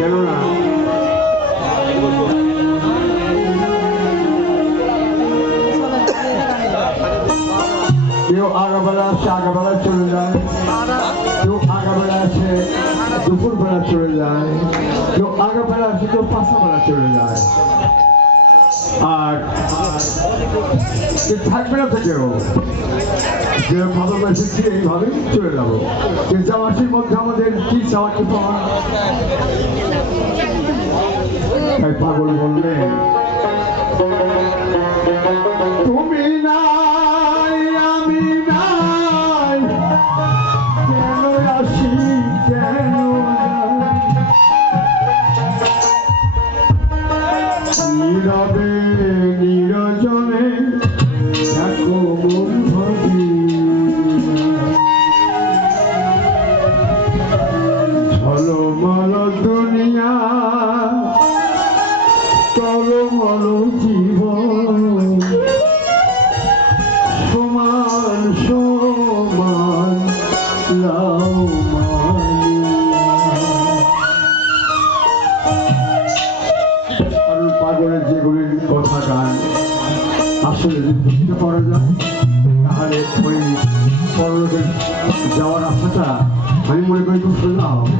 কেননা কেউ আগাবেলা আসে আগাবেলা চলে যায়, কেউ আগাবেলা আসে দুপুরবেলা চলে যায়, কেউ আগাবেলা আসে কেউ পাঁচাবেলা চলে যায়। আর থাকবে না থেকেও যে ভালো এসেছি এইভাবেই চলে যাবো। যাওয়াটির মধ্যে আমাদের কি চাওয়া কি পাওয়া। তাই পাগল বললেন তুমি নাই আমি নাই, কেন আসি কেন নীরবে নিরজনে দেখো মন ভাবি ঝলমল দুনিয়া টলমল জীবন সমান সমান লাও পাগলের যেগুলির কথা গান আসলে যদি বুঝতে পারা যায় তাহলে ওই পরলোকে যাওয়ার আশাটা আমি মনে করি খুব সোজা হবে।